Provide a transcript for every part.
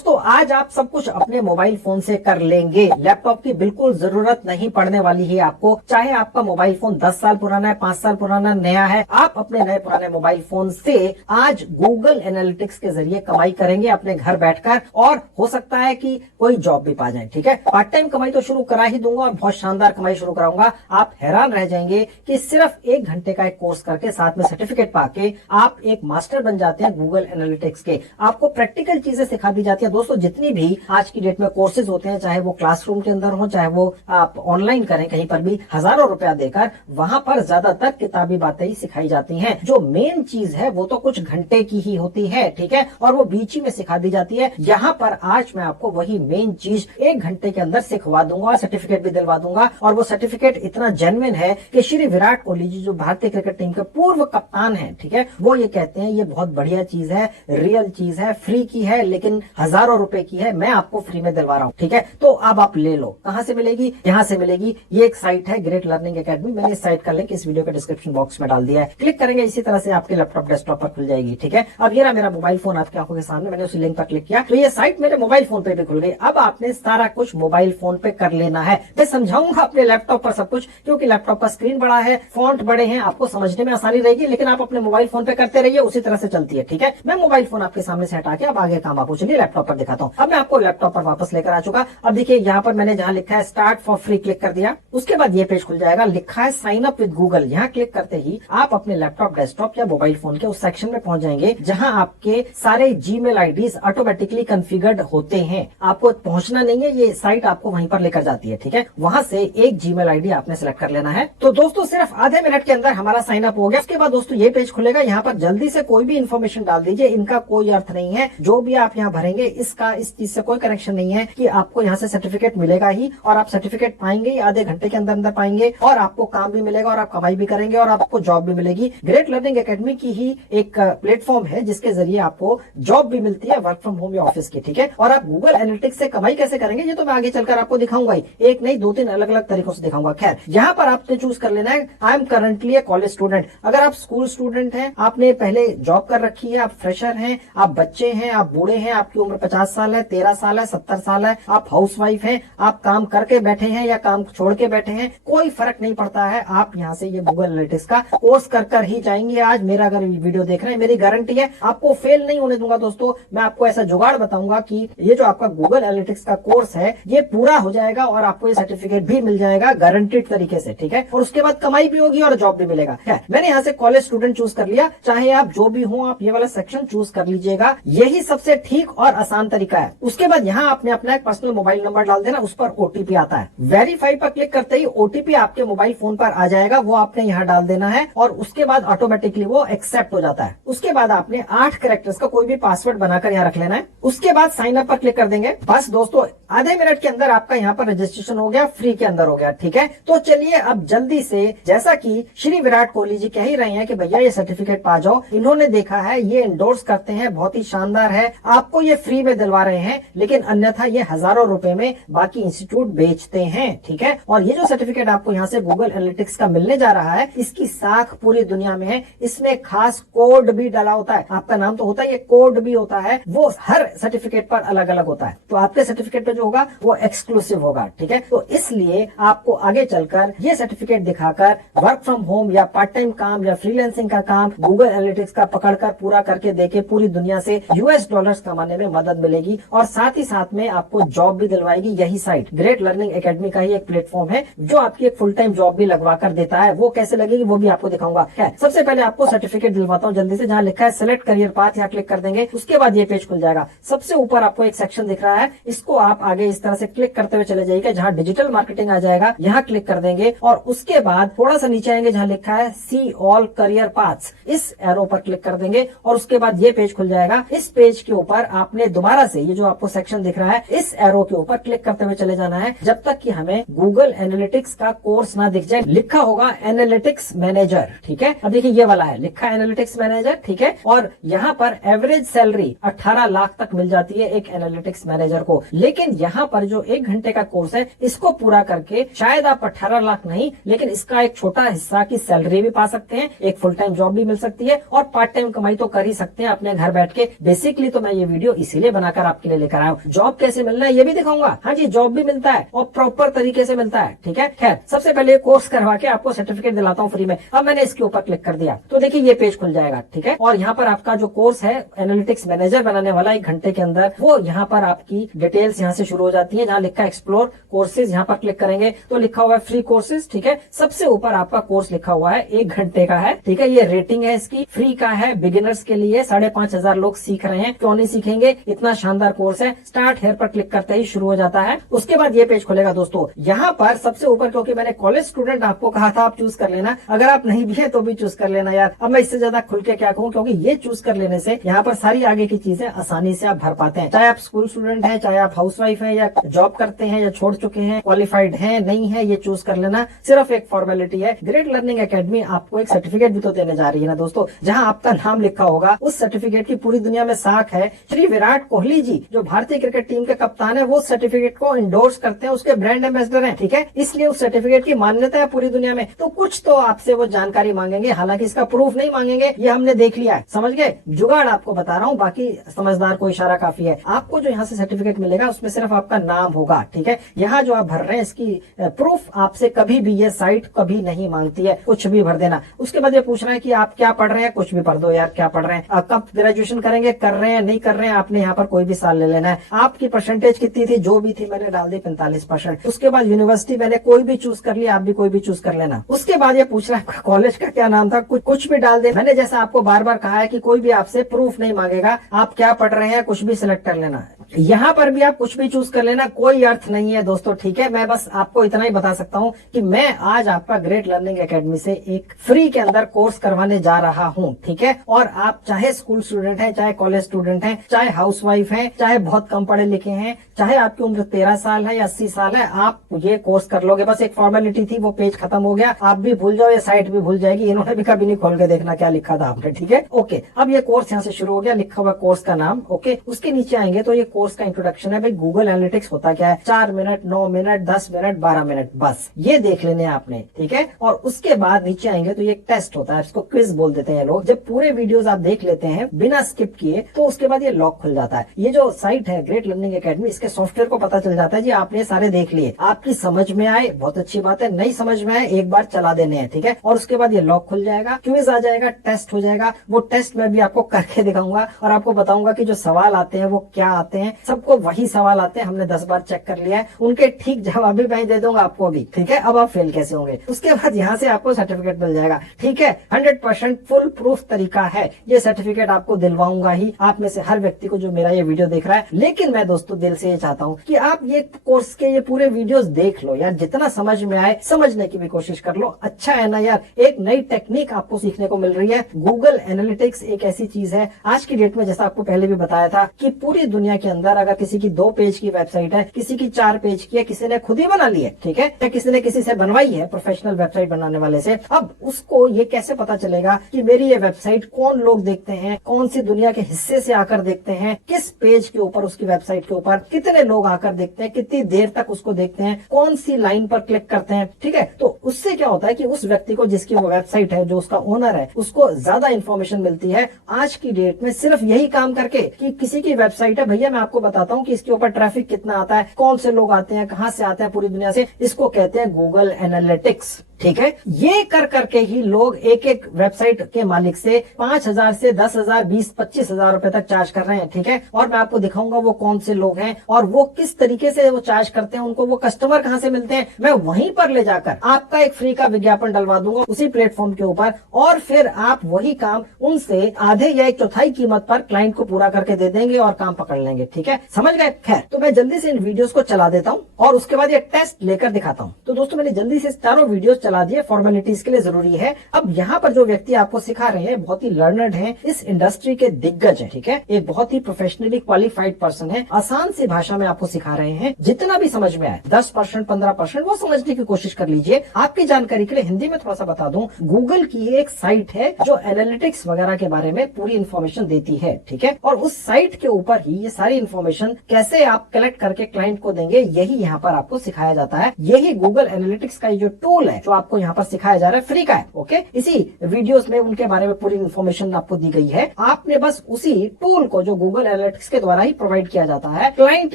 दोस्तों आज आप सब कुछ अपने मोबाइल फोन से कर लेंगे। लैपटॉप की बिल्कुल जरूरत नहीं पड़ने वाली है आपको। चाहे आपका मोबाइल फोन 10 साल पुराना है, 5 साल पुराना, नया है, आप अपने नए पुराने मोबाइल फोन से आज गूगल एनालिटिक्स के जरिए कमाई करेंगे अपने घर बैठकर, और हो सकता है कि कोई जॉब भी पा जाए। ठीक है, पार्ट टाइम कमाई तो शुरू करा ही दूंगा और बहुत शानदार कमाई शुरू कराऊंगा। आप हैरान रह जाएंगे कि सिर्फ 1 घंटे का एक कोर्स करके साथ में सर्टिफिकेट पाके आप एक मास्टर बन जाते हैं गूगल एनालिटिक्स के। आपको प्रैक्टिकल चीजें सिखा दी जाती है। दोस्तों जितनी भी आज की डेट में कोर्सेज होते हैं, चाहे वो क्लासरूम के अंदर हो, चाहे वो आप ऑनलाइन करें, कहीं पर भी हजारों रुपया देकर, वहां पर ज्यादातर किताबी बातें ही सिखाई जाती हैं। जो मेन चीज है वो तो कुछ घंटे की ही होती है, ठीक है, और वो बीच ही में सिखा दी जाती है। यहाँ पर आज मैं आपको वही मेन चीज 1 घंटे के अंदर सिखवा दूंगा और सर्टिफिकेट भी दिलवा दूंगा। और वो सर्टिफिकेट इतना जेन्युइन है कि श्री विराट कोहली जी जो भारतीय क्रिकेट टीम के पूर्व कप्तान है, ठीक है, वो ये कहते हैं ये बहुत बढ़िया चीज है, रियल चीज है, फ्री की है, लेकिन हजारों रुपए की है, मैं आपको फ्री में दिलवा रहा हूँ। ठीक है, तो अब आप ले लो। कहां से मिलेगी? यहाँ से मिलेगी। ये एक साइट है ग्रेट लर्निंग एकेडमी। मैंने इस साइट का लिंक इस वीडियो के डिस्क्रिप्शन बॉक्स में डाल दिया है। क्लिक करेंगे इसी तरह से आपके लैपटॉप डेस्कटॉप पर खुल जाएगी। ठीक है, अब ये रहा मेरा मोबाइल फोन आपकी आंखों के सामने। मैंने उसी लिंक पर क्लिक किया तो ये साइट मेरे मोबाइल फोन पे भी खुल गई। अब आपने सारा कुछ मोबाइल फोन पे कर लेना है। मैं समझाऊंगा अपने लैपटॉप पर सब कुछ, क्योंकि लैपटॉप का स्क्रीन बड़ा है, फॉन्ट बड़े हैं, आपको समझने में आसानी रहेगी, लेकिन आप अपने मोबाइल फोन पे करते रहिए, उसी तरह से चलती है। ठीक है, मैं मोबाइल फोन आपके सामने से हटा के अब आगे काम आपको चलिए लैपटॉप पर दिखाता हूँ। अब मैं आपको लैपटॉप पर वापस लेकर आ चुका। अब देखिए यहाँ पर मैंने जहाँ लिखा है स्टार्ट फॉर फ्री क्लिक कर दिया। उसके बाद ये पेज खुल जाएगा, लिखा है साइन अप विद गूगल। यहाँ क्लिक करते ही आप अपने लैपटॉप डेस्कटॉप या मोबाइल फोन के उस सेक्शन में पहुंच जाएंगे जहाँ आपके सारे जीमेल आईडीज ऑटोमेटिकली कॉन्फ़िगर्ड होते हैं। आपको पहुंचना नहीं है, ये साइट आपको वहीं पर लेकर जाती है। ठीक है, वहां से एक जीमेल आईडी आपने सेलेक्ट कर लेना है। तो दोस्तों सिर्फ आधे मिनट के अंदर हमारा साइन अप हो गया। उसके बाद दोस्तों ये पेज खुलेगा, यहाँ पर जल्दी से कोई भी इन्फॉर्मेशन डाल दीजिए, इनका कोई अर्थ नहीं है। जो भी आप यहाँ भरेंगे इसका इस चीज से कोई कनेक्शन नहीं है कि आपको यहाँ से सर्टिफिकेट मिलेगा ही, और आप सर्टिफिकेट पाएंगे ही, आधे घंटे के अंदर अंदर पाएंगे, और आपको काम भी मिलेगा और आप कमाई भी करेंगे और आपको जॉब भी मिलेगी। ग्रेट लर्निंग एकेडमी की ही एक प्लेटफॉर्म है जिसके जरिए आपको जॉब भी मिलती है, वर्क फ्रॉम होम या ऑफिस की। ठीक है, और आप गूगल एनालिटिक्स से कमाई कैसे करेंगे ये तो मैं आगे चलकर आपको दिखाऊंगा ही। एक नहीं 2-3 अलग अलग तरीकों से दिखाऊंगा। खैर, यहाँ पर आपने चूज कर लेना है I am currently A college student. अगर आप स्कूल स्टूडेंट हैं, आपने पहले जॉब कर रखी है, आप फ्रेशर हैं, आप बच्चे हैं, आप बूढ़े हैं, आपकी उम्र 50 साल है, 13 साल है, 70 साल है, आप हाउसवाइफ हैं, आप काम करके बैठे हैं या काम छोड़ के बैठे हैं, कोई फर्क नहीं पड़ता है। आप यहाँ से ये गूगल एनालिटिक्स का कोर्स कर ही जाएंगे। आज मेरा अगर वीडियो देख रहे हैं, मेरी गारंटी है आपको फेल नहीं होने दूंगा। दोस्तों मैं आपको ऐसा जुगाड़ बताऊंगा कि ये जो आपका गूगल एनालिटिक्स का कोर्स है ये पूरा हो जाएगा और आपको ये सर्टिफिकेट भी मिल जाएगा गारंटीड तरीके से। ठीक है, और उसके बाद कमाई भी होगी और जॉब भी मिलेगा। मैंने यहाँ से कॉलेज स्टूडेंट चूज कर लिया। चाहे आप जो भी हो, आप ये वाला सेक्शन चूज कर लीजिएगा, यही सबसे ठीक और आसान तरीका है। उसके बाद यहाँ आपने अपना एक पर्सनल मोबाइल नंबर डाल देना, उस पर ओटीपी आता है। वेरीफाई पर क्लिक करते ही ओटीपी आपके मोबाइल फोन पर आ जाएगा, वो आपने यहाँ डाल देना है और उसके बाद ऑटोमेटिकली वो एक्सेप्ट हो जाता है। उसके बाद आपने 8 कैरेक्टर्स का कोई भी पासवर्ड बनाकर यहाँ रख लेना है। उसके बाद साइन अप पर क्लिक कर देंगे। बस दोस्तों आधे मिनट के अंदर आपका यहाँ पर रजिस्ट्रेशन हो गया, फ्री के अंदर हो गया। ठीक है, तो चलिए अब जल्दी से, जैसा कि श्री विराट कोहली जी कह ही रहे हैं कि भैया ये सर्टिफिकेट पा जाओ, इन्होंने देखा है, ये एंडोर्स करते हैं, बहुत ही शानदार है, आपको ये फ्री में दिलवा रहे हैं, लेकिन अन्यथा ये हजारों रुपए में बाकी इंस्टीट्यूट बेचते हैं। ठीक है, और ये जो सर्टिफिकेट आपको यहाँ से गूगल एनालिटिक्स का मिलने जा रहा है, इसकी साख पूरी दुनिया में है। इसमें खास कोड भी डाला होता है, आपका नाम तो होता है, ये कोड भी होता है, वो हर सर्टिफिकेट पर अलग अलग होता है। तो आपके सर्टिफिकेट पे जो होगा वो एक्सक्लूसिव होगा। ठीक है, तो इसलिए आपको आगे चलकर ये सर्टिफिकेट दिखाकर वर्क फ्रॉम होम या पार्ट टाइम काम या फ्रीलांसिंग का काम गूगल एनालिटिक्स का पकड़कर पूरा करके देके पूरी दुनिया से यूएस डॉलर्स कमाने में मदद मिलेगी, और साथ ही साथ में आपको जॉब भी दिलवाएगी। यही साइट ग्रेट लर्निंग एकेडमी का ही एक प्लेटफॉर्म है जो आपकी एक फुल टाइम जॉब भी लगवा कर देता है। वो कैसे लगेगी वो भी आपको दिखाऊंगा। सबसे पहले आपको सर्टिफिकेट दिलवाता हूँ जल्दी से। जहाँ लिखा है सिलेक्ट करियर पाथ, यहाँ क्लिक कर देंगे। उसके बाद ये पेज खुल जाएगा। सबसे ऊपर आपको एक सेक्शन दिख रहा है, इसको आप आगे इस तरह से क्लिक करते हुए चले जाइएगा, जहाँ डिजिटल मार्केटिंग आ जाएगा, यहाँ क्लिक कर देंगे और उसके बाद थोड़ा सा नीचे आएंगे जहाँ लिखा है सी ऑल करियर पाथ्स, इस एरो पर क्लिक कर देंगे और उसके बाद ये पेज खुल जाएगा। इस पेज के ऊपर आपने दोबारा से ये जो आपको सेक्शन दिख रहा है, इस एरो के ऊपर क्लिक करते हुए चले जाना है जब तक कि हमें गूगल एनालिटिक्स का कोर्स ना दिख जाए। लिखा होगा एनालिटिक्स मैनेजर। ठीक है, अब देखिए ये वाला है, लिखा है एनालिटिक्स मैनेजर। ठीक है, और यहाँ पर एवरेज सैलरी 18 लाख तक मिल जाती है एक एनालिटिक्स मैनेजर को। लेकिन यहाँ पर जो 1 घंटे का कोर्स है, इसको पूरा करके शायद आप 18 लाख नहीं, लेकिन इसका एक छोटा हिस्सा की सैलरी भी पा सकते हैं, एक फुल टाइम जॉब भी मिल सकती है और पार्ट टाइम कमाई तो कर ही सकते हैं अपने घर बैठ के। बेसिकली तो मैं ये वीडियो इसीलिए ये बनाकर आपके लिए लेकर आया हूँ। जॉब कैसे मिलना है ये भी दिखाऊंगा। हाँ जी, जॉब भी मिलता है और प्रॉपर तरीके से मिलता है। ठीक है, खैर सबसे पहले कोर्स करवा के आपको सर्टिफिकेट दिलाता हूँ फ्री में। अब मैंने इसके ऊपर क्लिक कर दिया तो देखिए ये पेज खुल जाएगा। ठीक है, और यहाँ पर आपका जो कोर्स है एनालिटिक्स मैनेजर बनाने वाला 1 घंटे के अंदर, वो यहाँ पर आपकी डिटेल्स यहाँ से शुरू हो जाती है, जहाँ लिखा है एक्सप्लोर कोर्सेज। यहाँ पर क्लिक करेंगे तो लिखा हुआ है फ्री कोर्सेज। ठीक है, सबसे ऊपर आपका कोर्स लिखा हुआ है 1 घंटे का है। ठीक है, ये रेटिंग है इसकी, फ्री का है, बिगिनर्स के लिए 5,500 लोग सीख रहे हैं, क्यों नहीं सीखेंगे, इतना शानदार कोर्स है। स्टार्ट हेयर पर क्लिक करते ही शुरू हो जाता है। उसके बाद ये पेज खुलेगा दोस्तों। यहाँ पर सबसे ऊपर, क्योंकि मैंने कॉलेज स्टूडेंट आपको कहा था आप चूज कर लेना, अगर आप नहीं भी है तो भी चूज कर लेना यार। अब मैं इससे ज्यादा खुल के क्या कहूँ, क्योंकि ये चूज कर लेने से यहाँ पर सारी आगे की चीजें आसानी से आप भर पाते हैं। चाहे आप स्कूल स्टूडेंट हैं, चाहे आप हाउसवाइफ हैं, या जॉब करते हैं, या छोड़ चुके हैं, क्वालिफाइड हैं, नहीं है, ये चूज कर लेना। सिर्फ एक फॉर्मेलिटी है। ग्रेट लर्निंग एकेडमी आपको एक सर्टिफिकेट भी तो देने जा रही है ना दोस्तों, जहाँ आपका नाम लिखा होगा। उस सर्टिफिकेट की पूरी दुनिया में साख है। श्री विराट कोहली जी जो भारतीय क्रिकेट टीम के कप्तान है, वो सर्टिफिकेट को इंडोर्स करते हैं, उसके ब्रांड एम्बेसडर हैं। ठीक है, इसलिए उस सर्टिफिकेट की मान्यता है पूरी दुनिया में। तो कुछ तो आपसे वो जानकारी मांगेंगे, हालांकि इसका प्रूफ नहीं मांगेंगे, ये हमने देख लिया है। समझ गए, जुगाड़ आपको बता रहा हूँ, बाकी समझदार को इशारा काफी है। आपको जो यहाँ से सर्टिफिकेट मिलेगा उसमें सिर्फ आपका नाम होगा। ठीक है, यहाँ जो आप भर रहे हैं इसकी प्रूफ आपसे कभी भी ये साइट कभी नहीं मांगती है, कुछ भी भर देना। उसके बाद ये पूछ रहा है कि आप क्या पढ़ रहे हैं, कुछ भी भर दो यार, क्या पढ़ रहे हैं, कब ग्रेजुएशन करेंगे, कर रहे हैं, नहीं कर रहे हैं, आपने यहाँ पर कोई भी साल ले लेना है। आपकी परसेंटेज कितनी थी, जो भी थी मैंने डाल दी 45%। उसके बाद यूनिवर्सिटी मैंने कोई भी चूज कर लिया, आप भी कोई भी चूज कर लेना। उसके बाद ये पूछ रहा है कॉलेज का क्या नाम था, कुछ भी डाल दे। मैंने जैसा आपको बार बार कहा है कि कोई भी आपसे प्रूफ नहीं मांगेगा, आप क्या पढ़ रहे हैं कुछ भी सिलेक्ट कर लेना। यहाँ पर भी आप कुछ भी चूज कर लेना, कोई अर्थ नहीं है दोस्तों। ठीक है, मैं बस आपको इतना ही बता सकता हूँ कि मैं आज आपका ग्रेट लर्निंग एकेडमी से एक फ्री के अंदर कोर्स करवाने जा रहा हूँ। ठीक है, और आप चाहे स्कूल स्टूडेंट हैं, चाहे कॉलेज स्टूडेंट हैं, चाहे हाउसवाइफ हैं, चाहे बहुत कम पढ़े लिखे हैं, चाहे आपकी उम्र 13 साल है या 80 साल है, आप ये कोर्स कर लोगे। बस एक फॉर्मेलिटी थी, वो पेज खत्म हो गया, आप भी भूल जाओ, ये साइट भी भूल जाएगी। इन्होंने भी कभी नहीं खोल के देखना क्या लिखा था आपने। ठीक है, ओके, अब ये कोर्स यहाँ से शुरू हो गया, लिखा हुआ कोर्स का नाम। ओके, उसके नीचे आएंगे तो ये कोर्स का इंट्रोडक्शन है। भाई गूगल एनालिटिक्स होता क्या है, 4 मिनट, 9 मिनट, 10 मिनट, 12 मिनट, बस ये देख लेने आपने। ठीक है, और उसके बाद नीचे आएंगे तो ये एक टेस्ट होता है, इसको क्विज बोल देते हैं लोग। जब पूरे वीडियोस आप देख लेते हैं बिना स्किप किए तो उसके बाद ये लॉक खुल जाता है। ये जो साइट है ग्रेट लर्निंग एकेडमी, इसके सॉफ्टवेयर को पता चल जाता है जी आपने सारे देख लिए, आपकी समझ में आए बहुत अच्छी बात है, नहीं समझ में आए एक बार चला देने हैं। ठीक है, और उसके बाद ये लॉक खुल जाएगा, क्विज आ जाएगा, टेस्ट हो जाएगा। वो टेस्ट मैं भी आपको करके दिखाऊंगा और आपको बताऊंगा कि जो सवाल आते हैं वो क्या आते हैं। सबको वही सवाल आते हैं, हमने 10 बार चेक कर लिया है, उनके ठीक जवाब भी मैं दे दूंगा आपको भी। ठीक है, अब आप फेल कैसे होंगे। उसके बाद यहाँ से आपको सर्टिफिकेट मिल जाएगा। ठीक है, 100% फुल प्रूफ तरीका है, ये सर्टिफिकेट आपको दिलवाऊंगा ही, आप में से हर व्यक्ति को जो मेरा ये वीडियो देख रहा है। लेकिन मैं दोस्तों दिल से ये चाहता हूँ कि आप ये कोर्स के ये पूरे वीडियोस देख लो यार, जितना समझ में आए समझने की भी कोशिश कर लो। अच्छा है ना यार, एक नई टेक्निक आपको सीखने को मिल रही है। गूगल एनालिटिक्स एक ऐसी चीज है आज की डेट में, जैसा आपको पहले भी बताया था कि पूरी दुनिया के अंदर अगर किसी की 2 पेज की वेबसाइट है, किसी की 4 पेज की है, किसी ने खुद ही बना ली है, ठीक है, या किसी ने किसी से बनवाई है प्रोफेशनल वेबसाइट बनाने वाले से। अब उसको ये कैसे पता चलेगा कि मेरी ये वेबसाइट कौन लोग देखते हैं, कौन सी दुनिया के हिस्से से आकर देखते हैं, किस पेज के ऊपर, उसकी वेबसाइट के ऊपर कितने लोग आकर देखते हैं, कितनी देर तक उसको देखते हैं, कौन सी लाइन पर क्लिक करते हैं। ठीक है, तो उससे क्या होता है कि उस व्यक्ति को जिसकी वो वेबसाइट है, जो उसका ओनर है, उसको ज्यादा इन्फॉर्मेशन मिलती है आज की डेट में सिर्फ यही काम करके कि किसी की वेबसाइट है, भैया मैं आपको बताता हूँ कि इसके ऊपर ट्रैफिक कितना आता है, कौन से लोग आते हैं, कहाँ से आते हैं पूरी दुनिया से, इसको कहते हैं गूगल एनालिटिक्स। ठीक है, ये कर करके ही लोग एक एक वेबसाइट के मालिक से 5,000 से 10,000, 20-25,000 रुपए तक चार्ज कर रहे हैं। ठीक है, और मैं आपको दिखाऊंगा वो कौन से लोग हैं और वो किस तरीके से वो चार्ज करते हैं, उनको वो कस्टमर कहाँ से मिलते हैं। मैं वहीं पर ले जाकर आपका एक फ्री का विज्ञापन डलवा दूंगा उसी प्लेटफॉर्म के ऊपर, और फिर आप वही काम उनसे आधे या 1/4 कीमत पर क्लाइंट को पूरा करके दे देंगे और काम पकड़ लेंगे। ठीक है, समझ गए। खैर, तो मैं जल्दी से इन वीडियोस को चला देता हूँ और उसके बाद ये टेस्ट लेकर दिखाता हूँ। तो दोस्तों मैंने जल्दी से चारों वीडियोस चला दिए, फॉर्मेलिटीज के लिए जरूरी है। अब यहाँ पर जो व्यक्ति आपको सिखा रहे हैं बहुत ही लर्नर्ड हैं, इस इंडस्ट्री के दिग्गज हैं। ठीक है, एक बहुत ही प्रोफेशनली क्वालिफाइड पर्सन है, आसान सी भाषा में आपको सिखा रहे हैं। जितना भी समझ में आए 10%, 15% वो समझने की कोशिश कर लीजिए। आपकी जानकारी के लिए हिंदी में थोड़ा सा बता दूं, गूगल की एक साइट है जो एनालिटिक्स वगैरह के बारे में पूरी इन्फॉर्मेशन देती है। ठीक है, और उस साइट के ऊपर ही ये सारी इन्फॉर्मेशन कैसे आप कलेक्ट करके क्लाइंट को देंगे, यही यहाँ पर आपको सिखाया जाता है। यही गूगल एनालिटिक्स का जो टूल है जो आपको यहाँ पर सिखाया जा रहा है फ्री का है। ओके, इसी वीडियोस में उनके बारे में पूरी इन्फॉर्मेशन आपको दी गई है। आपने बस उसी टूल को जो गूगल एनालिटिक्स के द्वारा ही प्रोवाइड किया जाता है क्लाइंट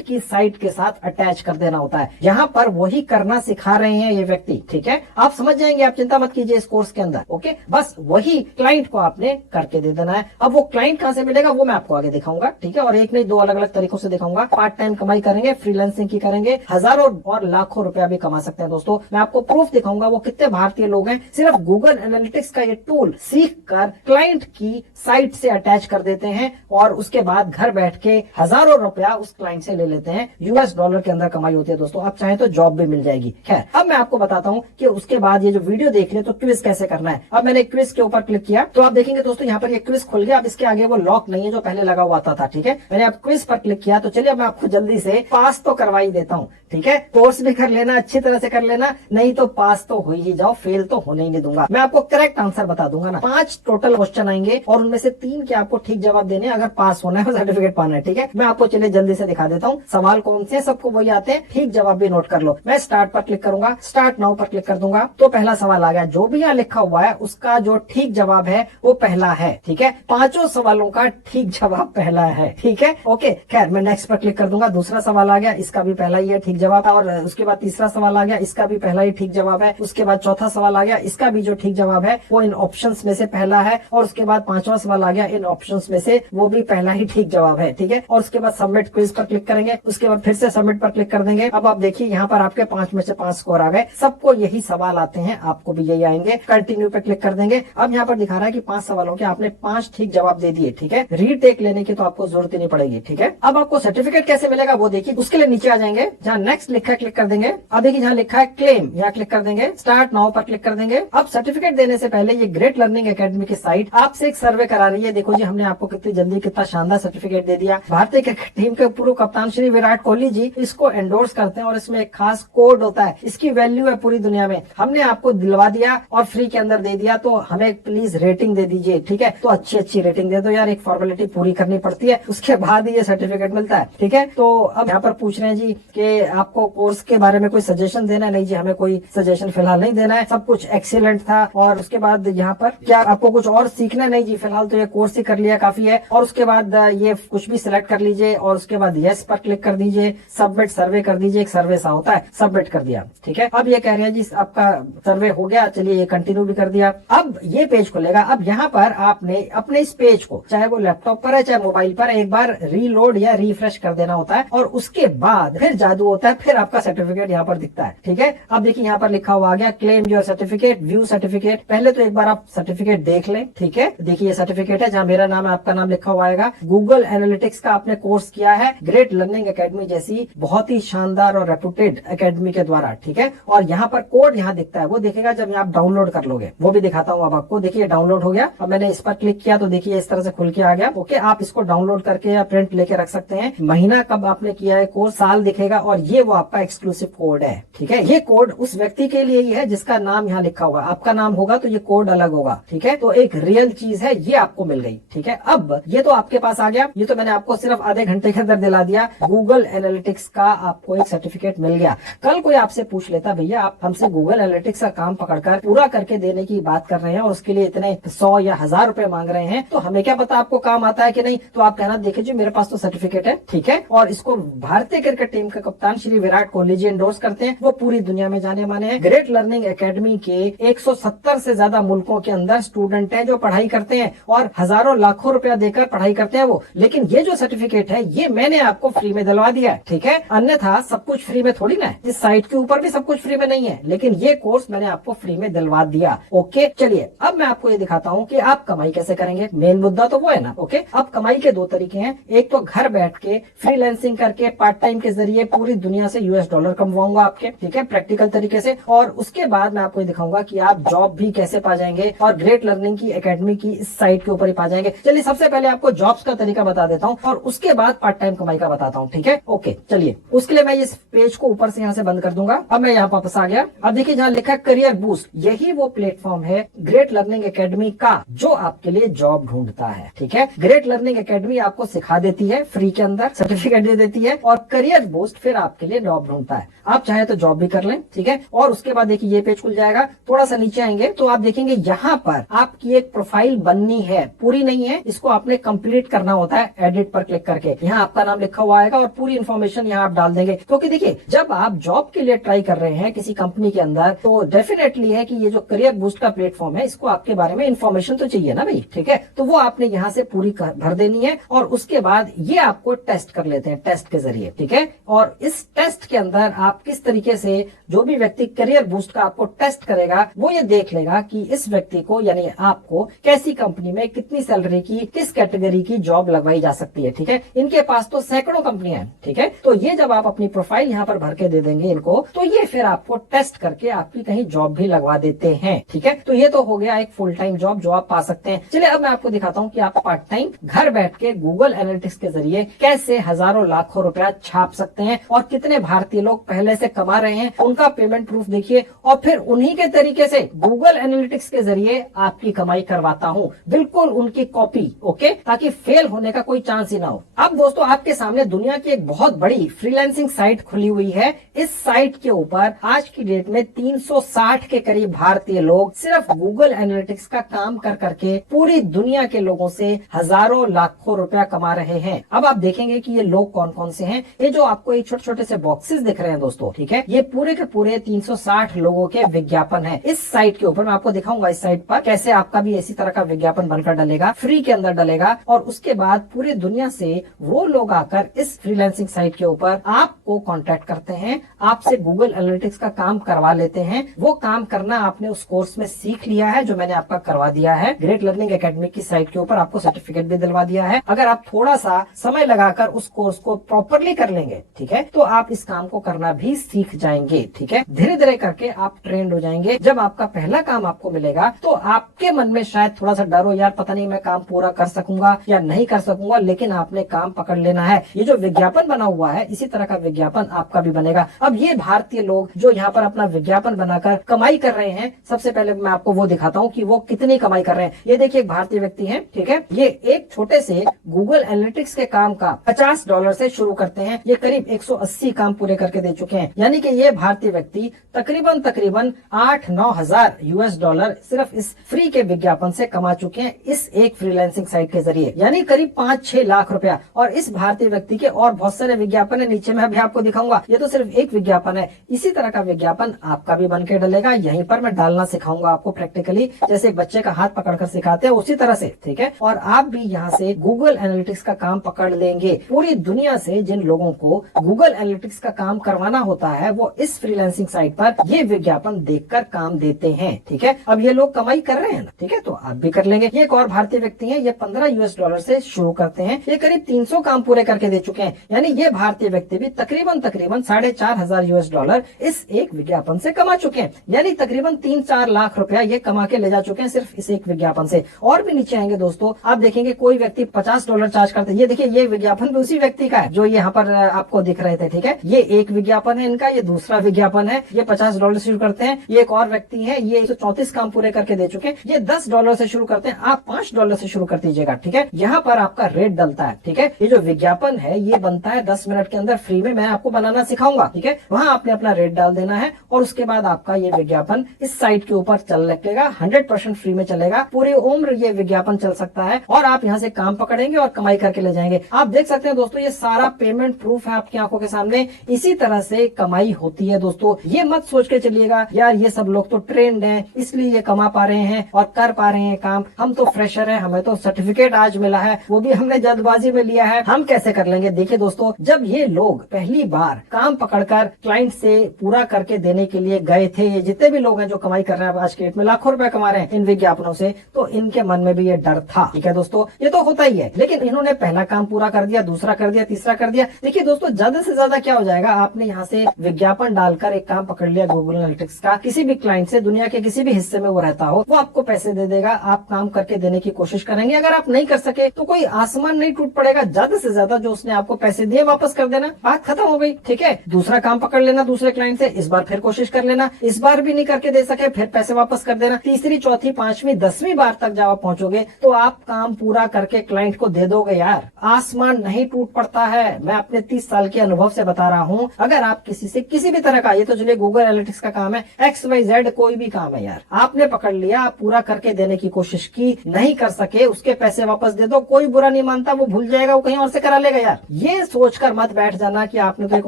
की साइट के साथ अटैच कर देना होता है। यहाँ पर वही करना सिखा रहे हैं ये व्यक्ति, ठीक है। आप समझ जाएंगे, आप चिंता मत कीजिए इस कोर्स के अंदर। ओके, बस वही क्लाइंट को आपने करके दे देना है। अब वो क्लाइंट कहाँ से मिलेगा वो मैं आपको आगे दिखाऊंगा, ठीक है। और एक नहीं दो अलग अलग तरीकों से दिखाऊंगा। पार्ट टाइम कमाई करेंगे, फ्रीलांसिंग की करेंगे, हजारों और लाखों रुपया भी कमा सकते हैं दोस्तों। मैं आपको प्रूफ दिखाऊंगा वो कितने भारतीय लोग हैं सिर्फ गूगल एनालिटिक्स का ये टूल सीख कर क्लाइंट की साइट से अटैच कर देते हैं और उसके बाद घर बैठ के हजारों रुपया उस क्लाइंट से ले लेते हैं। यूएस डॉलर के अंदर कमाई होती है दोस्तों। आप चाहें तो जॉब भी मिल जाएगी। खैर, अब मैं आपको बताता हूं कि उसके बाद ये जो वीडियो देख ले तो क्विज कैसे करना है। अब मैंने क्विज के ऊपर क्लिक किया तो आप देखेंगे दोस्तों यहाँ पर ये क्विज खुल गया। अब इसके आगे वो लॉक नहीं है जो पहले लगा हुआ था, ठीक है। मैंने अब क्विज पर क्लिक किया तो चलिए मैं आपको जल्दी से पास तो करवा ही देता हूँ, ठीक है। कोर्स भी कर लेना, अच्छी तरह से कर लेना, नहीं तो पास तो हो ही जाओ, फेल तो होने ही नहीं दूंगा। मैं आपको करेक्ट आंसर बता दूंगा ना। 5 टोटल क्वेश्चन आएंगे और उनमें से 3 के आपको ठीक जवाब देने, अगर पास होना है सर्टिफिकेट पाना है, ठीक है। मैं आपको चलिए जल्दी से दिखा देता हूँ सवाल कौन से, सबको वही आते हैं, ठीक जवाब भी नोट कर लो। मैं स्टार्ट पर क्लिक करूंगा, स्टार्ट नाउ पर क्लिक कर दूंगा तो पहला सवाल आ गया। जो भी यहाँ लिखा हुआ है उसका जो ठीक जवाब है वो पहला है, ठीक है। 5 सवालों का ठीक जवाब पहला है, ठीक है। ओके, खैर मैं नेक्स्ट पर क्लिक कर दूंगा। दूसरा सवाल आ गया, इसका भी पहला ही है ठीक जवाब। और उसके बाद तीसरा सवाल आ गया, इसका भी पहला ही ठीक जवाब है। उसके बाद चौथा सवाल आ गया, इसका भी जो ठीक जवाब है वो इन ऑप्शंस में से पहला है। और उसके बाद 5वां सवाल आ गया, इन ऑप्शंस में से वो भी पहला ही ठीक जवाब है, ठीक है। और उसके बाद सबमिट क्विज पर क्लिक करेंगे, उसके बाद फिर से सबमिट पर क्लिक कर देंगे। अब आप देखिए यहाँ पर आपके 5 में से 5 स्कोर आ गए। सबको यही सवाल आते हैं, आपको भी यही आएंगे। कंटिन्यू पे क्लिक कर देंगे। अब यहाँ पर दिखा रहा है कि 5 सवालों के आपने 5 ठीक जवाब दे दिए, ठीक है। रीटेक लेने की तो आपको जरूरत ही नहीं पड़ेगी, ठीक है। अब आपको सर्टिफिकेट कैसे मिलेगा वो देखिए। उसके लिए नीचे आ जाएंगे, जहाँ नेक्स्ट लिखा है क्लिक कर देंगे। अब देखिए जहाँ लिखा है क्लेम, यहाँ क्लिक कर देंगे, स्टार्ट नाउ पर क्लिक कर देंगे। अब सर्टिफिकेट देने से पहले ये ग्रेट लर्निंग एकेडमी की साइट आपसे एक सर्वे करा रही है। देखो जी, हमने आपको कितनी जल्दी कितना शानदार सर्टिफिकेट दे दिया। भारतीय क्रिकेट टीम के पूर्व कप्तान श्री विराट कोहली जी इसको एंडोर्स करते हैं और इसमें एक खास कोड होता है, इसकी वैल्यू है पूरी दुनिया में। हमने आपको दिलवा दिया और फ्री के अंदर दे दिया, तो हमें प्लीज रेटिंग दे दीजिए, ठीक है। तो अच्छी रेटिंग दे दो यार, एक फॉर्मेलिटी पूरी करनी पड़ती है, उसके बाद ही ये सर्टिफिकेट मिलता है, ठीक है। तो अब यहाँ पर पूछ रहे हैं जी कि आपको कोर्स के बारे में कोई सजेशन देना है। नहीं जी, हमें कोई सजेशन फिलहाल नहीं देना है, सब कुछ एक्सीलेंट था। और उसके बाद यहाँ पर क्या आपको कुछ और सीखना है? नहीं जी, फिलहाल तो ये कोर्स ही कर लिया काफी है। और उसके बाद ये कुछ भी सिलेक्ट कर लीजिए और उसके बाद यस पर क्लिक कर दीजिए, सबमिट सर्वे कर दीजिए। एक सर्वे सा होता है, सबमिट कर दिया, ठीक है। अब ये कह रहे हैं जी आपका सर्वे हो गया, चलिए ये कंटिन्यू भी कर दिया। अब ये पेज खुलेगा। अब यहाँ पर आपने अपने इस पेज को, चाहे वो लैपटॉप पर है चाहे मोबाइल पर, एक बार रीलोड या रिफ्रेश कर देना होता है और उसके बाद फिर जादू होता है, फिर आपका सर्टिफिकेट यहाँ पर दिखता है, ठीक है। अब देखिए यहाँ पर लिखा हुआ आ गया claim your certificate, view certificate. पहले तो एक बार आप सर्टिफिकेट देख लें, ठीक है। देखिए ये सर्टिफिकेट है, जहाँ मेरा नाम है, आपका नाम लिखा हुआ आएगा। गूगल एनालिटिक्स का आपने कोर्स किया है ग्रेट लर्निंग एकेडमी जैसी बहुत ही शानदार और रेपुटेड एकेडमी के द्वारा, ठीक है। और यहाँ पर कोड यहाँ दिखता है, वो दिखेगा जब आप डाउनलोड कर लोगे, वो भी दिखाता हूँ अब आपको। देखिए डाउनलोड हो गया। अब मैंने इस पर क्लिक किया तो देखिए इस तरह से खुल के आ गया। ओके, आप इसको डाउनलोड करके या प्रिंट लेके रख सकते हैं। महीना कब आपने किया है कोर्स, साल दिखेगा और ये वो आपका एक्सक्लूसिव कोड है, ठीक है। ये कोड उस व्यक्ति के लिए ही है जिसका नाम यहाँ लिखा हुआ है। आपका नाम होगा तो ये कोड अलग होगा, ठीक है। तो एक रियल चीज है, ये आपको मिल गई, ठीक है। अब ये तो आपके पास आ गया, ये तो मैंने आपको सिर्फ आधे घंटे के अंदर दिला दिया। गूगल एनालिटिक्स का आपको एक सर्टिफिकेट मिल गया। कल कोई आपसे पूछ लेता भैया आप हमसे गूगल एनालिटिक्स का काम पकड़कर पूरा करके देने की बात कर रहे हैं और उसके लिए इतने 100 या 1000 रुपए मांग रहे हैं, तो हमें क्या पता आपको काम आता है कि नहीं। तो आप कहना देखिए जी मेरे पास तो सर्टिफिकेट है, ठीक है। और इसको भारतीय क्रिकेट टीम के कप्तान श्री विराट कोहली जी एंडोर्स करते हैं। वो पूरी दुनिया में जाने माने हैं। ग्रेट लर्निंग एकेडमी के 170 से ज्यादा मुल्कों के अंदर स्टूडेंट हैं जो पढ़ाई करते हैं और हजारों लाखों रुपया देकर पढ़ाई करते हैं वो। लेकिन ये जो सर्टिफिकेट है ये मैंने आपको फ्री में दिलवा दिया है, ठीक है। अन्यथा सब कुछ फ्री में थोड़ी ना है, इस साइट के ऊपर भी सब कुछ फ्री में नहीं है, लेकिन ये कोर्स मैंने आपको फ्री में दिलवा दिया। ओके, चलिए अब मैं आपको ये दिखाता हूँ कि आप कमाई कैसे करेंगे। मेन मुद्दा तो वो है ना। ओके, अब कमाई के 2 तरीके हैं। एक तो घर बैठ के फ्रीलांसिंग करके पार्ट टाइम के जरिए पूरी दुनिया से US डॉलर कमवाऊंगा आपके, ठीक है, प्रैक्टिकल तरीके से। और उसके बाद मैं आपको दिखाऊंगा कि आप जॉब भी कैसे पा जाएंगे और ग्रेट लर्निंग की एकेडमी की इस साइट के ऊपर ही पा जाएंगे। चलिए सबसे पहले आपको जॉब्स का तरीका बता देता हूँ और उसके बाद पार्ट टाइम कमाई का बताता हूँ, ठीक है। ओके, चलिए उसके लिए मैं इस पेज को ऊपर से यहाँ से बंद कर दूंगा। अब मैं यहाँ वापस आ गया। अब देखिए जहाँ लिखा है करियर बूस्ट, यही वो प्लेटफॉर्म है ग्रेट लर्निंग एकेडमी का जो आपके लिए जॉब ढूंढता है, ठीक है। ग्रेट लर्निंग एकेडमी आपको सिखा देती है फ्री के अंदर, सर्टिफिकेट दे देती है और करियर बूस्ट फिर आपके आपके लिए जॉब ढूंढता है। आप चाहे तो जॉब भी कर लें, ठीक है। और उसके बाद देखिए ये पेज खुल जाएगा, थोड़ा सा नीचे आएंगे तो आप देखेंगे यहाँ पर आपकी एक प्रोफाइल बननी है, पूरी नहीं है, इसको आपने कंप्लीट करना होता है एडिट पर क्लिक करके। यहाँ आपका नाम लिखा हुआ आएगा और पूरी इन्फॉर्मेशन यहाँ आप डाल देंगे, क्योंकि देखिए जब आप जॉब के लिए ट्राई कर रहे हैं किसी कंपनी के अंदर, तो डेफिनेटली है कि ये जो करियर बूस्ट का प्लेटफॉर्म है, इसको आपके बारे में इन्फॉर्मेशन तो चाहिए ना भाई, ठीक है। तो वो आपने यहाँ से पूरी भर देनी है और उसके बाद ये आपको टेस्ट कर लेते हैं टेस्ट के जरिए, ठीक है। और इस टेस्ट के अंदर आप किस तरीके से, जो भी व्यक्ति करियर बूस्ट का आपको टेस्ट करेगा वो ये देख लेगा कि इस व्यक्ति को यानी आपको कैसी कंपनी में कितनी सैलरी की, किस कैटेगरी की जॉब लगवाई जा सकती है, ठीक है। इनके पास तो सैकड़ों कंपनियां हैं, ठीक है। तो ये जब आप अपनी प्रोफाइल यहाँ पर भर के दे देंगे इनको, तो ये फिर आपको टेस्ट करके आपकी कहीं जॉब भी लगवा देते हैं, ठीक है। तो ये तो हो गया एक फुल टाइम जॉब जो आप पा सकते हैं। चलिए अब मैं आपको दिखाता हूँ कि आप पार्ट टाइम घर बैठ के गूगल एनालिटिक्स के जरिए कैसे हजारों लाखों रुपया छाप सकते हैं और कितने भारतीय लोग पहले से कमा रहे हैं, उनका पेमेंट प्रूफ देखिए और फिर उन्हीं के तरीके से गूगल एनालिटिक्स के जरिए आपकी कमाई करवाता हूँ, बिल्कुल उनकी कॉपी, ओके, ताकि फेल होने का कोई चांस ही ना हो। अब दोस्तों आपके सामने दुनिया की एक बहुत बड़ी फ्रीलांसिंग साइट खुली हुई है। इस साइट के ऊपर आज की डेट में 360 के करीब भारतीय लोग सिर्फ गूगल एनालिटिक्स का काम कर करके पूरी दुनिया के लोगों से हजारों लाखों रुपया कमा रहे हैं। अब आप देखेंगे कि ये लोग कौन कौन से हैं। ये जो आपको ये छोटे छोटे से बॉक्सेस दिख रहे हैं दोस्तों, ठीक है, ये पूरे के पूरे 360 लोगों के विज्ञापन है। इस साइट के ऊपर मैं आपको दिखाऊंगा इस साइट पर कैसे आपका भी इसी तरह का विज्ञापन बनकर डलेगा, फ्री के अंदर डलेगा और उसके बाद पूरी दुनिया से वो लोग आकर इस फ्रीलांसिंग साइट के ऊपर आपको कांटेक्ट करते हैं, आपसे गूगल एनालिटिक्स का काम करवा लेते हैं। वो काम करना आपने उस कोर्स में सीख लिया है जो मैंने आपका करवा दिया है ग्रेट लर्निंग एकेडमी की साइट के ऊपर, आपको सर्टिफिकेट भी दिलवा दिया है। अगर आप थोड़ा सा समय लगाकर उस कोर्स को प्रॉपरली कर लेंगे, ठीक है, तो आप इस काम को करना भी सीख जाएंगे, ठीक है। धीरे धीरे करके आप ट्रेंड हो जाएंगे। जब आपका पहला काम आपको मिलेगा तो आपके मन में शायद थोड़ा सा डर हो, यार पता नहीं मैं काम पूरा कर सकूंगा या नहीं कर सकूंगा, लेकिन आपने काम पकड़ लेना है। ये जो विज्ञापन बना हुआ है इसी तरह का विज्ञापन आपका भी बनेगा। अब ये भारतीय लोग जो यहाँ पर अपना विज्ञापन बनाकर कमाई कर रहे हैं, सबसे पहले मैं आपको वो दिखाता हूँ कि वो कितनी कमाई कर रहे हैं। ये देखिए एक भारतीय व्यक्ति है, ठीक है, ये एक छोटे से गूगल एनालिटिक्स के काम का $50 से शुरू करते हैं। ये करीब 180 काम पूरे करके दे चुके हैं, यानी कि ये भारतीय व्यक्ति तकरीबन 8-9 हजार $US सिर्फ इस फ्री के विज्ञापन से कमा चुके हैं इस एक फ्रीलांसिंग साइट के जरिए, यानी करीब 5-6 लाख रुपया। और इस भारतीय व्यक्ति के और बहुत सारे विज्ञापन है, नीचे मैं अभी आपको दिखाऊंगा। ये तो सिर्फ एक विज्ञापन है, इसी तरह का विज्ञापन आपका भी बनके डलेगा। यहीं पर मैं डालना सिखाऊंगा आपको प्रैक्टिकली, जैसे एक बच्चे का हाथ पकड़कर सिखाते हैं उसी तरह से, ठीक है। और आप भी यहाँ से गूगल एनालिटिक्स का काम पकड़ लेंगे। पूरी दुनिया से जिन लोगों को गूगल एनालिटिक्स का काम करवाना होता है वो इस फ्रीलांसिंग साइट पर ये विज्ञापन देखकर काम देते हैं, ठीक है। अब ये लोग कमाई कर रहे हैं ना, ठीक है, तो आप भी कर लेंगे। ये एक और भारतीय व्यक्ति है, ये $15 से शुरू करते हैं, ये करीब 300 काम पूरे करके दे चुके हैं, यानी ये भारतीय व्यक्ति भी तकरीबन $4,500 इस एक विज्ञापन से कमा चुके हैं, यानी तकरीबन 3-4 लाख रुपया ये कमा के ले जा चुके हैं सिर्फ इस एक विज्ञापन से। और भी नीचे आएंगे दोस्तों, आप देखेंगे कोई व्यक्ति $50 चार्ज करते हैं। ये देखिए ये विज्ञापन भी उसी व्यक्ति का है जो यहाँ पर आपको दिख रहे थे, ठीक है। ये एक विज्ञापन है इनका, ये दूसरा विज्ञापन है, ये $50 से शुरू करते हैं। ये एक और व्यक्ति है, ये 134 काम पूरे करके दे चुके हैं, ये $10 से शुरू करते हैं, आप $5 से शुरू कर दीजिएगा, ठीक है। यहाँ पर आपका रेट डलता है, ठीक है। ये जो विज्ञापन है ये बनता है 10 मिनट के अंदर फ्री में, मैं आपको बनाना सिखाऊंगा, ठीक है। वहाँ आपने अपना रेट डाल देना है और उसके बाद आपका ये विज्ञापन इस साइट के ऊपर चल लगेगा, 100% फ्री में चलेगा, पूरी उम्र ये विज्ञापन चल सकता है और आप यहाँ से काम पकड़ेंगे और कमाई करके ले जाएंगे। आप देख सकते हैं दोस्तों, ये सारा पेमेंट प्रूफ है आपकी आंखों के सामने। इसी तरह से कमाई होती है दोस्तों। ये मत सोच के चलिएगा यार ये सब लोग तो ट्रेंड हैं इसलिए ये कमा पा रहे हैं और कर पा रहे हैं काम, हम तो फ्रेशर हैं, हमें तो सर्टिफिकेट आज मिला है, वो भी हमने जल्दबाजी में लिया है, हम कैसे कर लेंगे। देखिए दोस्तों, जब ये लोग पहली बार काम पकड़कर क्लाइंट से पूरा करके देने के लिए गए थे, ये जितने भी लोग हैं जो कमाई कर रहे हैं आज के डेट में लाखों रुपए कमा रहे हैं इन विज्ञापनों से, तो इनके मन में भी ये डर था, ठीक है दोस्तों, ये तो होता ही है। लेकिन इन्होंने पहला काम पूरा कर दिया, दूसरा कर दिया, तीसरा कर दिया। देखिए दोस्तों, ज्यादा से ज्यादा क्या हो जाएगा, आपने यहाँ से विज्ञापन डालकर एक काम पकड़ लिया गूगल एनालिटिक्स का, किसी भी क्लाइंट से दुनिया के किसी भी हिस्से में वो रहता हो, वो आपको पैसे दे देगा, आप काम करके देने की कोशिश करेंगे। अगर आप नहीं कर सके तो कोई आसमान नहीं टूट पड़ेगा, ज्यादा से ज्यादा जो उसने आपको पैसे दिए वापस कर देना, बात खत्म हो गई, ठीक है। दूसरा काम पकड़ लेना दूसरे क्लाइंट से, इस बार फिर कोशिश कर लेना, इस बार भी नहीं करके दे सके फिर पैसे वापस कर देना, तीसरी चौथी 5वीं 10वीं बार तक जब आप पहुंचोगे तो आप काम पूरा करके क्लाइंट को दे दोगे। यार आसमान नहीं टूट पड़ता है, मैं अपने 30 साल के अनुभव से बता रहा हूँ, अगर आप किसी से किसी भी तरह का, ये तो चलिए गूगल एनालिटिक्स का काम है, XYZ कोई भी काम है यार, आपने पकड़ लिया, आप पूरा करके देने की कोशिश की, नहीं कर सके, उसके पैसे वापस दे दो, कोई बुरा नहीं मानता, वो भूल जाएगा, वो कहीं और से करा लेगा यार। ये सोचकर मत बैठ जाना कि आपने तो एक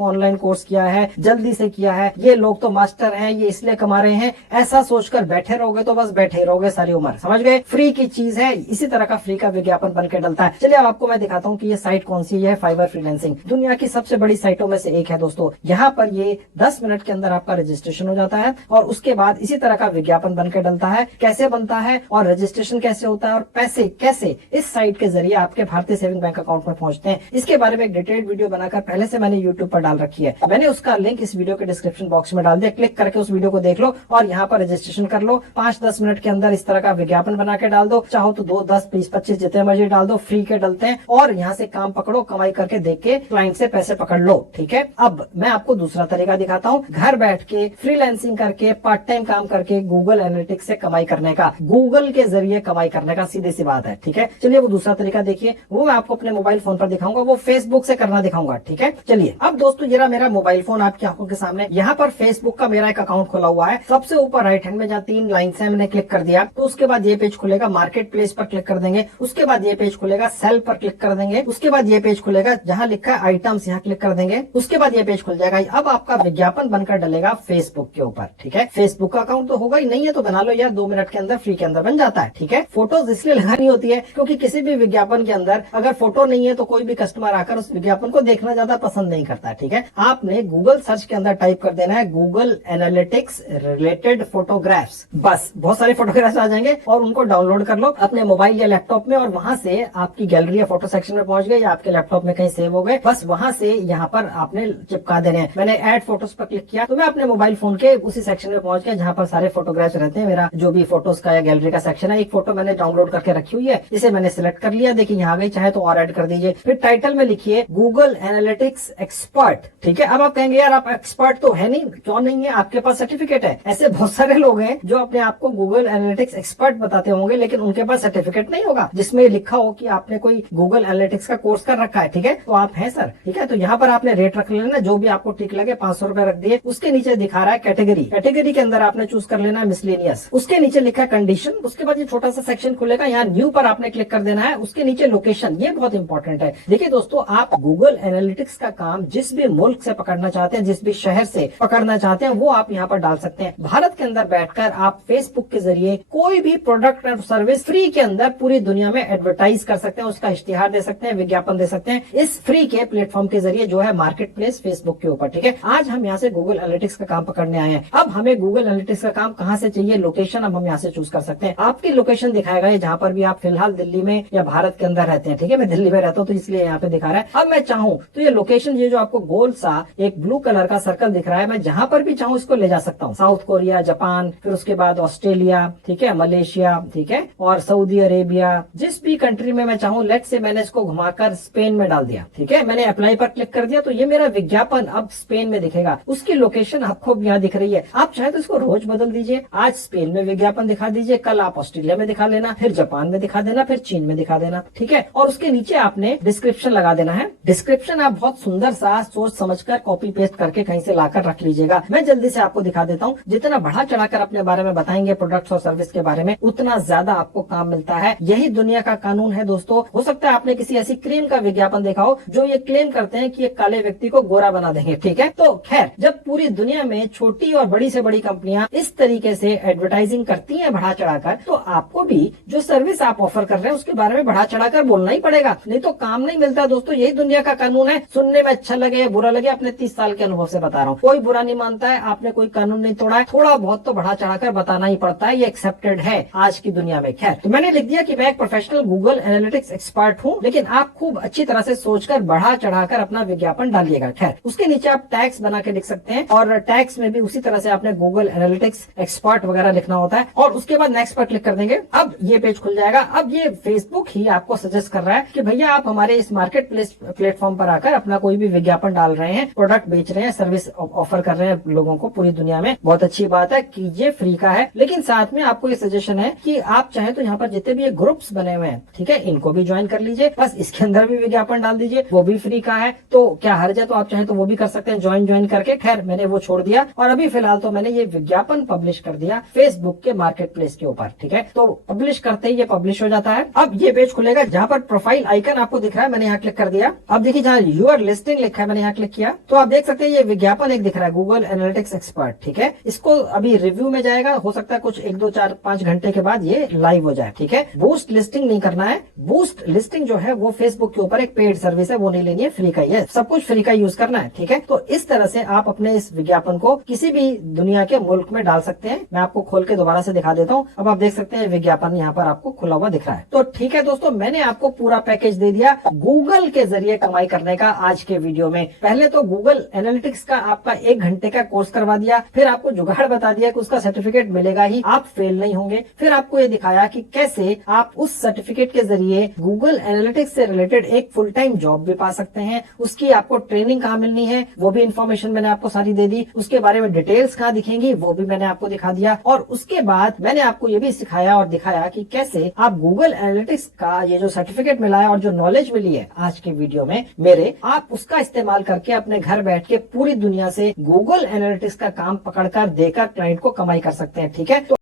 ऑनलाइन कोर्स किया है, जल्दी से किया है, ये लोग तो मास्टर हैं, ये इसलिए कमा रहे हैं, ऐसा सोचकर बैठे रहोगे तो बस बैठे रहोगे सारी उम्र। समझ गए? फ्री की चीज है, इसी तरह का फ्री का विज्ञापन बन के डलता है। चलिए अब आपको मैं दिखाता हूँ कि ये साइट कौन सी है। फाइवर फ्रीलांसिंग दुनिया की सबसे बड़ी साइटों में से एक है दोस्तों। यहाँ पर ये 10 मिनट के अंदर आपका रजिस्ट्रेशन हो जाता है और उसके बाद इसी तरह का विज्ञापन बन के डलता है। कैसे बनता है और रजिस्ट्रेशन कैसे होता है और पैसे कैसे इस साइट के जरिए आपके भारतीय सेविंग बैंक अकाउंट में पहुंचते हैं, इसके बारे में एक डिटेल्ड वीडियो बनाकर पहले से मैंने यूट्यूब पर डाल रखी है। मैंने उसका लिंक इस वीडियो के डिस्क्रिप्शन बॉक्स में डाल दिया, क्लिक करके उस वीडियो को देख लो और यहाँ पर रजिस्ट्रेशन कर लो। 5-10 मिनट के अंदर इस तरह का विज्ञापन बना के डाल दो, चाहो तो 2, 10, 20, 25 जितने मर्जी डाल दो, फ्री के डलते हैं और यहाँ से काम पकड़ो, कमाई करके देख के क्लाइंट से पैसे पकड़ लो। ठीक है, अब मैं आपको दूसरा तरीका दिखाता हूँ, घर बैठ के फ्रीलांसिंग करके पार्ट टाइम काम करके गूगल एनालिटिक्स से कमाई करने का, गूगल के जरिए कमाई करने का, सीधी सी बात है। ठीक है, चलिए वो दूसरा तरीका देखिए, वो मैं आपको अपने मोबाइल फोन पर दिखाऊंगा, वो फेसबुक से करना दिखाऊंगा। ठीक है, चलिए अब दोस्तों ये रहा मेरा मोबाइल फोन आपकी आंखों के सामने। यहाँ पर फेसबुक का मेरा एक अकाउंट खुला हुआ है। सबसे ऊपर राइट हैंड में जहाँ 3 लाइन है, मैंने क्लिक कर दिया तो उसके बाद ये पेज खुलेगा, मार्केट प्लेस पर क्लिक कर देंगे, उसके बाद ये पेज खुलेगा, सेल पर क्लिक कर देंगे, उसके बाद ये पेज खुलेगा जहाँ लिखा है आइटम्स, यहाँ क्लिक कर देंगे, उसके बाद ये पेज खुल जाएगा। अब आपका विज्ञापन बनकर डलेगा फेसबुक के ऊपर। ठीक है, फेसबुक का अकाउंट तो होगा ही, नहीं है तो बना लो यार, 2 मिनट के अंदर फ्री के अंदर बन जाता है। ठीक है, फोटोज इसलिए लगानी होती है क्योंकि किसी भी विज्ञापन के अंदर अगर फोटो नहीं है तो कोई भी कस्टमर आकर उस विज्ञापन को देखना ज्यादा पसंद नहीं करता। ठीक है, आपने गूगल सर्च के अंदर टाइप कर देना है गूगल एनालिटिक्स रिलेटेड फोटोग्राफ्स, बस बहुत सारे फोटोग्राफ्स आ जाएंगे और उनको डाउनलोड कर लो अपने मोबाइल या लैपटॉप में और वहां से आपकी गैलरी या फोटो सेक्शन में पहुंच गए या आपके लैपटॉप में कहीं सेव हो गए, बस वहां से यहाँ पर आपने चिपका देने हैं। मैंने ऐड फोटोज पर क्लिक किया तो मैं अपने मोबाइल फोन के उसी सेक्शन में पहुंच गया जहाँ पर सारे फोटोग्राफ्स रहते हैं, मेरा जो भी फोटोज का या गैलरी का सेक्शन है। एक फोटो मैंने डाउनलोड करके रखी हुई है, इसे मैंने सिलेक्ट कर लिया, देखिए यहाँ गई, चाहे तो और ऐड कर दीजिए। फिर टाइटल में लिखिए गूगल एनालिटिक्स एक्सपर्ट। ठीक है, अब आप कहेंगे यार आप एक्सपर्ट तो है नहीं, क्यों नहीं है, आपके पास सर्टिफिकेट है। ऐसे बहुत सारे लोग हैं जो अपने आप को गूगल एनालिटिक्स एक्सपर्ट बताते होंगे लेकिन उनके पास सर्टिफिकेट नहीं होगा जिसमें लिखा हो कि आपने कोई गूगल एनालिटिक्स का कोर्स कर रखा है। ठीक है, तो आप हैं सर। ठीक है, तो यहाँ पर आपने रेट रख लेना, जो भी आपको ठीक लगे, 500 रुपए रख दिए। उसके नीचे दिखा रहा है कैटेगरी, कैटेगरी के अंदर आपने चूज कर लेना है मिसलेनियस। उसके नीचे लिखा है कंडीशन, उसके बाद ये छोटा सा सेक्शन खुलेगा, यहाँ न्यू पर आपने क्लिक कर देना है। उसके नीचे लोकेशन, ये बहुत इंपॉर्टेंट है। देखिए दोस्तों, आप गूगल एनालिटिक्स का काम जिस भी मुल्क से पकड़ना चाहते हैं, जिस भी शहर से पकड़ना चाहते हैं, वो आप यहाँ पर डाल सकते हैं। भारत के अंदर बैठकर आप फेसबुक के जरिए कोई भी प्रोडक्ट और सर्विस फ्री के अंदर पूरी दुनिया में एडवर्टाइज कर सकते हैं, उसका इश्तिहार दे सकते हैं, विज्ञापन दे सकते हैं इस फ्री के प्लेटफॉर्म के जरिए जो है मार्केट प्लेस फेसबुक के ऊपर। ठीक है, आज हम यहाँ से गूगल एनालिटिक्स का काम पकड़ने आए हैं। अब हमें गूगल एनालिटिक्स का काम कहाँ से चाहिए, लोकेशन अब हम यहाँ से चूज कर सकते हैं। आपकी लोकेशन दिखाएगा ये जहाँ पर भी आप फिलहाल दिल्ली में या भारत के अंदर रहते हैं। ठीक है, मैं दिल्ली में रहता हूँ तो इसलिए यहाँ पे दिखा रहा है। अब मैं चाहूँ तो ये लोकेशन, ये जो आपको गोल सा एक ब्लू कलर का सर्कल दिख रहा है, मैं जहाँ पर भी चाहूँ इसको ले जा सकता हूँ। साउथ कोरिया, जापान, फिर उसके बाद ऑस्ट्रेलिया, ठीक है, मलेशिया, ठीक है, और सऊदी अरेबिया, जिस भी कंट्री में मैं चाहूँ। लेट से मैंने इसको घुमाकर स्पेन में डाल दिया। ठीक है, मैंने अप्लाई पर क्लिक कर दिया तो ये मेरा विज्ञापन अब स्पेन में दिखेगा। उसकी लोकेशन आपको यहाँ दिख रही है। आप चाहे तो इसको रोज बदल दीजिए, आज स्पेन में विज्ञापन दिखा दीजिए, कल आप ऑस्ट्रेलिया में दिखा लेना, फिर जापान में दिखा देना, फिर चीन में दिखा देना। ठीक है, और उसके नीचे आपने डिस्क्रिप्शन लगा देना है। डिस्क्रिप्शन आप बहुत सुंदर सा सोच समझकर कॉपी पेस्ट करके कहीं से लाकर रख लीजिएगा। मैं जल्दी से आपको दिखा देता हूँ। जितना बढ़ा चढ़ाकर अपने बारे में बताएंगे, प्रोडक्ट्स और सर्विस के बारे में, उतना ज्यादा आपको काम मिलता है। यही दुनिया का कानून है दोस्तों। हो सकता है आपने किसी ऐसी क्रीम का विज्ञापन देखा हो जो ये क्लेम करते हैं कि ये काले व्यक्ति को गोरा बना देंगे। ठीक है, तो खैर, जब पूरी दुनिया में छोटी और बड़ी से बड़ी कंपनियां इस तरीके से एडवर्टाइजिंग करती हैं बढ़ा चढ़ाकर, तो आपको भी जो सर्विस आप ऑफर कर रहे हैं उसके बारे में बढ़ा चढ़ाकर बोलना ही पड़ेगा, नहीं तो काम नहीं मिलता दोस्तों। यही दुनिया का कानून है। सुनने में अच्छा लगे या बुरा लगे, अपने 30 साल के अनुभव से बता रहा हूँ, कोई बुरा नहीं मानता है। आपने कोई कानून नहीं तोड़ा है, थोड़ा बहुत तो बढ़ा चढ़ाकर बताना ही पड़ता है, ये एक्सेप्टेड है आज की दुनिया में। खैर, तो मैंने लिख दिया कि मैं एक प्रोफेशनल गूगल एनालिटिक्स एक्सपर्ट हूँ, लेकिन आप खूब अच्छी तरह से सोचकर बढ़ा चढ़ाकर अपना विज्ञापन डालिएगा। खैर, उसके नीचे आप टैग्स बना के लिख सकते हैं और टैग्स में भी उसी तरह से आपने गूगल एनालिटिक्स एक्सपर्ट वगैरह लिखना होता है और उसके बाद नेक्स्ट पर क्लिक कर देंगे। अब ये पेज खुल जाएगा। अब ये फेसबुक ही आपको सजेस्ट कर रहा है कि भैया आप हमारे इस मार्केट प्लेस प्लेटफॉर्म पर आकर अपना कोई भी विज्ञापन डाल रहे हैं, प्रोडक्ट बेच रहे हैं, सर्विस ऑफर कर रहे हैं लोगों को पूरी दुनिया में। बहुत अच्छी बात है कि ये फ्री का है, लेकिन साथ में आपको ये सजेशन है कि आप चाहे तो यहाँ पर जितने भी ये ग्रुप्स बने हुए हैं, ठीक है, इनको भी ज्वाइन कर लीजिए, बस इसके अंदर भी विज्ञापन डाल दीजिए, वो भी फ्री का है। तो क्या हर्ज दिया तो आप चाहे तो वो भी कर सकते हैं ज्वाइन करके। खैर मैंने वो छोड़ दिया और अभी फिलहाल तो मैंने ये विज्ञापन पब्लिश कर दिया फेसबुक के मार्केट प्लेस के ऊपर। ठीक है, तो पब्लिश करते ही ये पब्लिश हो जाता है। अब ये पेज खुलेगा जहां पर प्रोफाइल आइकन आपको दिख रहा है, मैंने यहाँ क्लिक कर दिया। अब देखिए जहाँ यूर लिस्टिंग लिखा है, मैंने यहाँ क्लिक किया तो आप देख सकते हैं ये विज्ञापन एक दिख रहा है, गूगल एनालिटिक्स एक्सपर्ट। ठीक है, इसको अभी रिव्यू में जाएगा, हो सकता है कुछ 1 2 4 5 घंटे के बाद ये लाइव हो जाए। ठीक है, बूस्ट लिस्टिंग नहीं करना है। बूस्ट लिस्टिंग जो है वो फेसबुक के ऊपर एक पेड सर्विस है, वो नहीं लेनी है, फ्री का ही है, सब कुछ फ्री का यूज करना है। ठीक है, तो इस तरह से आप अपने इस विज्ञापन को किसी भी दुनिया के मुल्क में डाल सकते हैं। मैं आपको खोल के दोबारा से दिखा देता हूँ। अब आप देख सकते हैं विज्ञापन यहाँ पर आपको खुला हुआ दिख रहा है। तो ठीक है दोस्तों, मैंने आपको पूरा पैकेज दे दिया गूगल के जरिए कमाई करने का आज के वीडियो में। पहले तो गूगल एनालिटिक्स का आपका 1 घंटे का कोर्स करवा दिया, फिर आपको जुगाड़ बता दिया कि उसका सर्टिफिकेट मिलेगा ही, आप फेल नहीं होंगे। फिर आपको ये दिखाया कि कैसे आप उस सर्टिफिकेट के जरिए गूगल एनालिटिक्स से रिलेटेड एक फुल टाइम जॉब भी पा सकते हैं। उसकी आपको ट्रेनिंग कहाँ मिलनी है वो भी इन्फॉर्मेशन मैंने आपको सारी दे दी। उसके बारे में डिटेल्स कहाँ दिखेंगी वो भी मैंने आपको दिखा दिया। और उसके बाद मैंने आपको ये भी सिखाया और दिखाया कि कैसे आप गूगल एनालिटिक्स का ये जो सर्टिफिकेट मिला है और जो नॉलेज मिली है आज के वीडियो में मेरे, आप उसका इस्तेमाल करके अपने घर बैठ के पूरी दुनिया से गूगल एनालिटिक्स का काम पकड़कर देकर क्लाइंट को कमाई कर सकते हैं। ठीक है, तो